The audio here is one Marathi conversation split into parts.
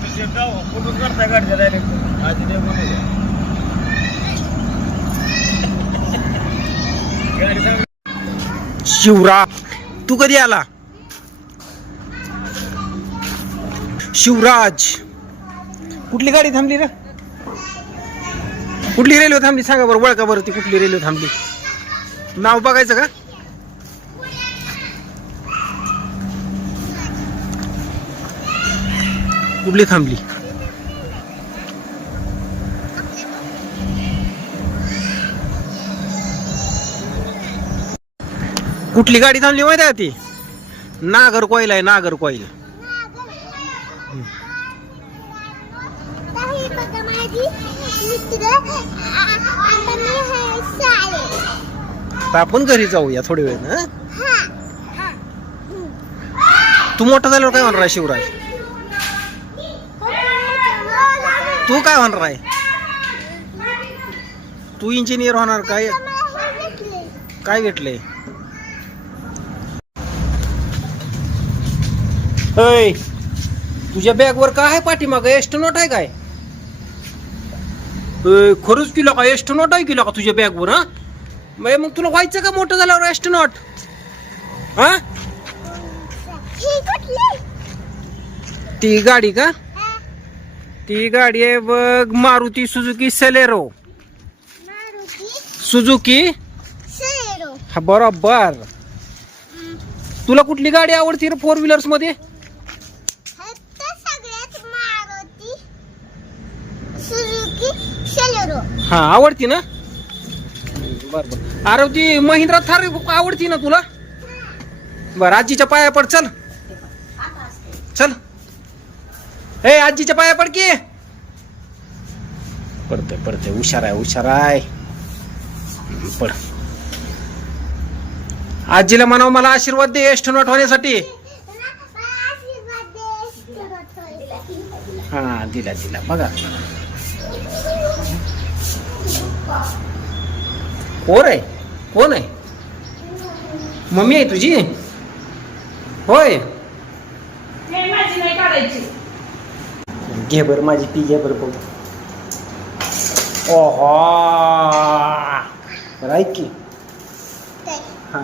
ऑफिसचे गाव कुठून करताय गाडीच्या डायरेक्ट आधी ते बोलू गाडी चांगली शिवरा तू कधी आला? शिवराज कुठली गाडी थांबली रे? कुठली रेल्वे थांबली? सांगा बरं वळका बरं ती कुठली रेल्वे थांबली. नाव बघायचं का? कुठली थांबली? कुठली गाडी थांबली माहिती आहे ती आता मी आहे शाळेत तर आपण घरी जाऊया थोडी वेळ ना तू मोठा झाल्यावर काय म्हणणार शिवराज? तू काय म्हणणार आहे? तू इंजिनियर होणार काय? काय भेटले तुझ्या बॅगवर काय आहे पाठीमाग? एस्टनोट आहे काय? खरंच किलो का एस्टनोट आहे किलो का तुझ्या बॅगवर हा? मग मग तुला व्हायचं का मोठं झाल्यावर एस्टनॉट हा? ही ती गाडी का? ती गाडी आहे बघ मारुती सुझुकी सेलेरो. शेरो हा बरोबर. तुला कुठली गाडी आवडती रे फोर व्हीलर्समध्ये? हा आवडती ना? बर बर. अरे ती महिंद्रा थार आवडती ना तुला? बर आजीच्या पाया पड चल. चल. ए आजीच्या पाया पड की. पडते पडते हुशार आहे हुशार आहे. पड. आजीला म्हणाव मला आशीर्वाद दे एस्ट्रोनॉट होण्यासाठी. हा दिला दिला. बघा. कोण आहे? कोण आहे? मम्मी आहे तुझी? होय नाही माझी नाही काढायची घे बर माझी ती घे बर बघ. ओहो. बरं ऐक की. हा.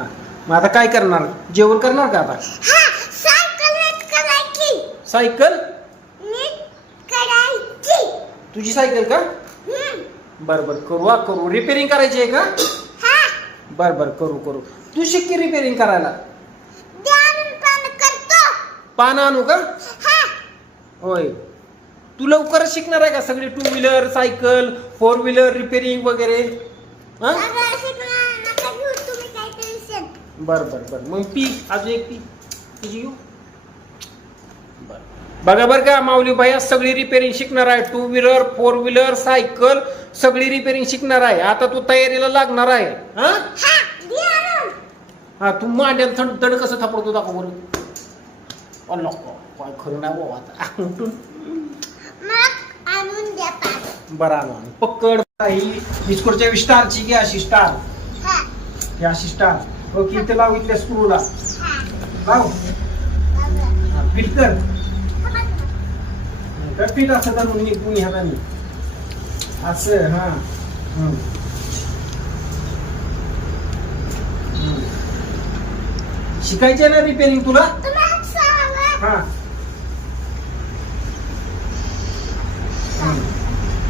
मग आता काय करणार? जेवण करणार का आता? सायकल तुझी सायकल का? बर बर करू हा करू. रिपेअरिंग करायची आहे का? बर बर करू करू. तू शिक की रिपेअरिंग करायला पानं आणू का? होय. तू लवकरच शिकणार आहे का सगळी two wheeler cycle four wheeler repairing वगैरे? हा? बर बर बर. मग पी. अजून एक पी. तुझी घेऊ? बर. बघा बरं का माऊली भैया सगळी रिपेअरिंग शिकणार आहे. Two wheeler four wheeler cycle सगळी रिपेअरिंग शिकणार आहे. आता तू तयारीला लागणार आहे. हा? हा तू मांड्यात थंड थंड कसं थापडतो दाखव बरं. काय खरं नाही बाबा आता. आणून द्या पाच. पकड ही बिस्कुटच्या स्टारची अशी स्टार? हा. ही अशी स्टार. ओके इथे लाव इथल्या स्क्रूला. हा. लाव. बघा. फिट कर. फिट असं तर मी कुणी हाताने असं हा. शिकायचे ना रिपेअरिंग तुला? तुम्हाला सांगा. हा.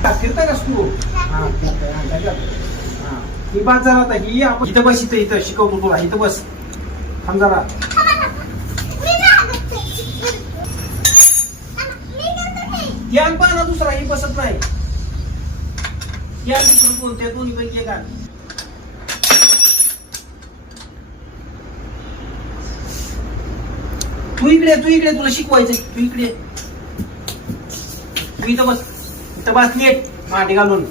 हा, फिरता का स्क्रू हा हा, ही. बात जरा आता ही आपण इथं बस इथं इथं शिकवतो तुला इथं बस. थांब जरा. मी लागत ना दुसरा ही बसत नाही. ज्ञान दुसरं कोण त्या दोन्ही पैकी एक तू इकडे तू इकडे तुला शिकवायचं तू इकडे तू इथं बस. इथं बस नीट मांडी घालून.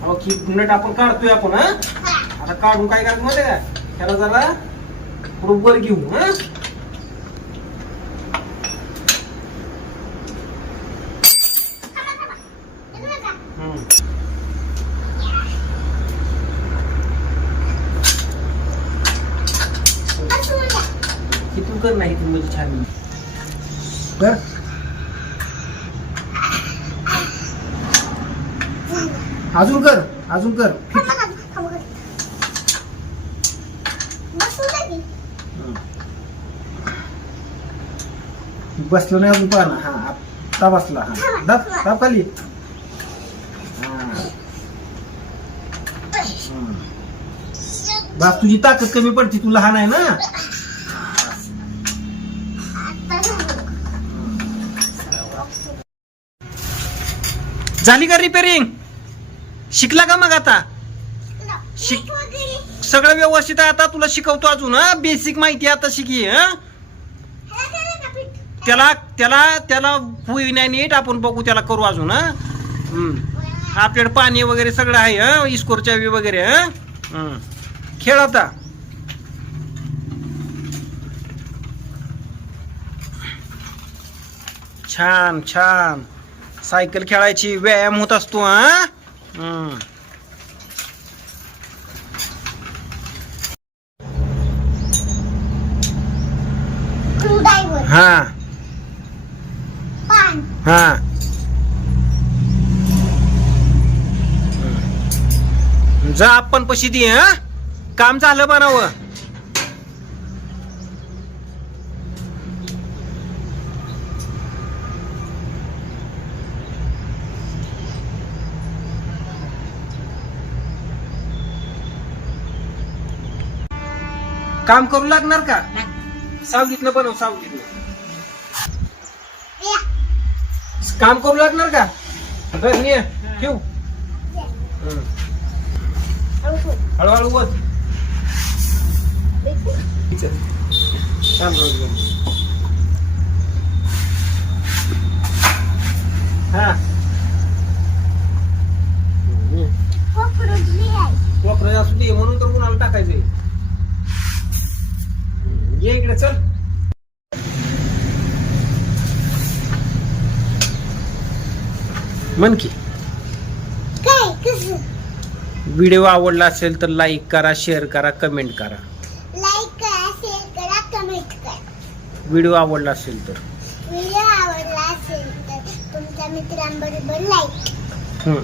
मग ही नट आपण काढतोय आपण हा. आता काढून काय करायचं माहिती का? त्याला जरा बरोबर घेऊ हा. की तू कर नाही तू म्हणजे छान. कर अजून कर अजून कर. बसलो नाही अजून पाहा हा आता बसला. हा. दाब दाब खाली. बस तुझी ताकद कमी पडते तू लहान आहे ना. झाली का रिपेरिंग शिकला का मग आता? शिक-. सगळं व्यवस्थित आहे आता? तुला शिकवतो अजून हा? बेसिक माहिती आता शिकी हा? त्याला त्याला त्याला होई नाही नीट आपण बघू त्याला करू अजून हा. आपल्याकडे पाणी वगैरे सगळं आहे हा? इस्कोरच्या वगैरे हा. खेळ आता. छान छान. सायकल खेळायची व्यायाम होत असतो हा? हा. पान. हा. जा आपण पशी दे हा. काम झालं बनावं काम करू लागणार का? सावलीतनं बनव सावलीतनं. या. काम करू लागणार का? बर ये ठेव. हळूहळू. वच बेसिक. छान रोज बन. हा हम्म. कोकरूडली आहे. वापरायचं असू दे म्हणून तर कुणाला टाकायचंय ये इकडे चल मन की. काय? कसं? व्हिडिओ आवडला असेल तर लाईक करा शेअर करा कमेंट करा. लाईक करा शेअर करा कमेंट करा. व्हिडिओ आवडला असेल तर. व्हिडिओ आवडला असेल तर तुमच्या मित्रांबरोबर लाईक हम्म.